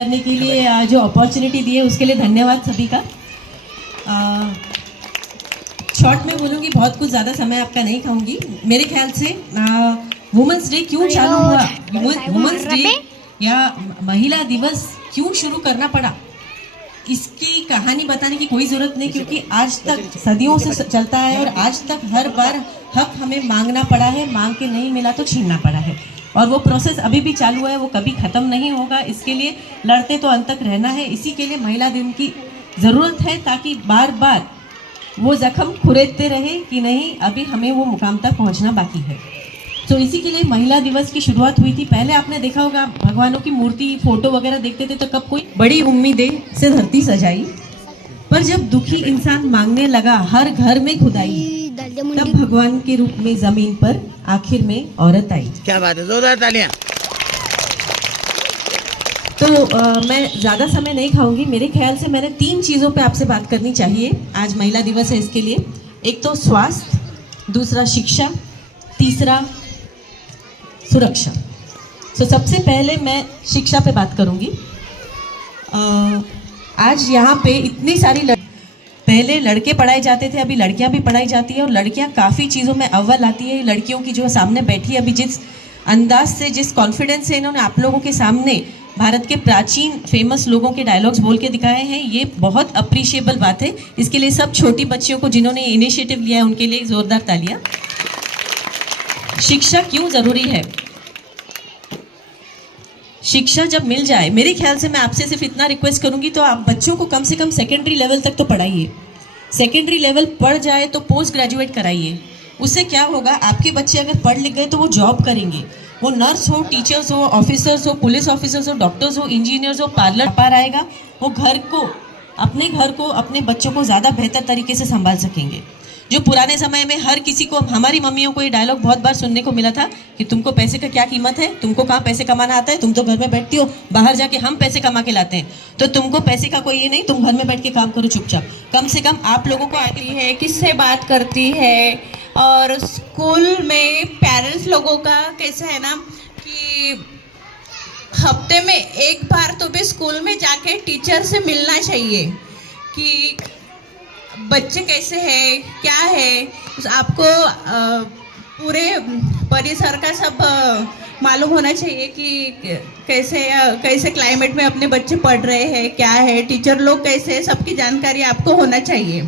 करने के लिए जो अपॉर्चुनिटी दी है उसके लिए धन्यवाद सभी का। शॉर्ट में बोलूँगी, बहुत कुछ ज़्यादा समय आपका नहीं खाऊंगी। मेरे ख्याल से वुमेंस डे क्यों चालू हुआ, वुमेंस डे या महिला दिवस क्यों शुरू करना पड़ा, इसकी कहानी बताने की कोई ज़रूरत नहीं, क्योंकि आज तक सदियों से चलता है और आज तक हर बार हक हमें मांगना पड़ा है, मांग के नहीं मिला तो छीनना पड़ा है और वो प्रोसेस अभी भी चालू है, वो कभी ख़त्म नहीं होगा। इसके लिए लड़ते तो अंत तक रहना है। इसी के लिए महिला दिन की ज़रूरत है, ताकि बार बार वो जख्म खुरेदते रहे कि नहीं, अभी हमें वो मुकाम तक पहुंचना बाकी है। तो इसी के लिए महिला दिवस की शुरुआत हुई थी। पहले आपने देखा होगा भगवानों की मूर्ति, फोटो वगैरह देखते थे तो कब कोई बड़ी उम्मीदें से धरती सजाई, पर जब दुखी इंसान मांगने लगा हर घर में खुदाई, तब भगवान के रूप में जमीन पर आखिर में औरत आई। क्या बात है, जोरदार तालियां। तो मैं ज़्यादा समय नहीं खाऊंगी। मेरे ख्याल से मैंने 3 चीज़ों पे आपसे बात करनी चाहिए। आज महिला दिवस है, इसके लिए एक तो स्वास्थ्य, दूसरा शिक्षा, तीसरा सुरक्षा। तो सबसे पहले मैं शिक्षा पे बात करूंगी। आज यहाँ पे इतनी सारी पहले लड़के पढ़ाए जाते थे, अभी लड़कियां भी पढ़ाई जाती है और लड़कियां काफ़ी चीज़ों में अव्वल आती है। लड़कियों की जो सामने बैठी है अभी, जिस अंदाज से, जिस कॉन्फिडेंस से इन्होंने आप लोगों के सामने भारत के प्राचीन फेमस लोगों के डायलॉग्स बोल के दिखाए हैं, ये बहुत अप्रिशिएबल बात है। इसके लिए सब छोटी बच्चियों को जिन्होंने इनिशिएटिव लिया है उनके लिए जोरदार तालियां। शिक्षा क्यों ज़रूरी है? शिक्षा जब मिल जाए, मेरे ख्याल से मैं आपसे सिर्फ इतना रिक्वेस्ट करूंगी, तो आप बच्चों को कम से कम सेकेंडरी लेवल तक तो पढ़ाइए। सेकेंडरी लेवल पढ़ जाए तो पोस्ट ग्रेजुएट कराइए। उससे क्या होगा, आपके बच्चे अगर पढ़ लिख गए तो वो जॉब करेंगे। वो नर्स हो, टीचर्स हो, ऑफिसर्स हो, पुलिस ऑफिसर्स हो, डॉक्टर्स हो, इंजीनियर्स हो, पार्लर पार आएगा। वो घर को, अपने बच्चों को ज़्यादा बेहतर तरीके से संभाल सकेंगे। जो पुराने समय में हर किसी को, हमारी मम्मियों को ये डायलॉग बहुत बार सुनने को मिला था कि तुमको पैसे का क्या कीमत है, तुमको कहाँ पैसे कमाना आता है, तुम तो घर में बैठती हो, बाहर जाके हम पैसे कमा के लाते हैं, तो तुमको पैसे का कोई ये नहीं, तुम घर में बैठ के काम करो चुपचाप। कम से कम आप लोगों को आती है, किससे बात करती है। और स्कूल में पेरेंट्स लोगों का कैसा है ना कि हफ्ते में एक बार तो भी स्कूल में जाके टीचर से मिलना चाहिए कि बच्चे कैसे हैं, क्या है, आपको पूरे परिसर का सब मालूम होना चाहिए कि कैसे क्लाइमेट में अपने बच्चे पढ़ रहे हैं, क्या है, टीचर लोग कैसे, सबकी जानकारी आपको होना चाहिए।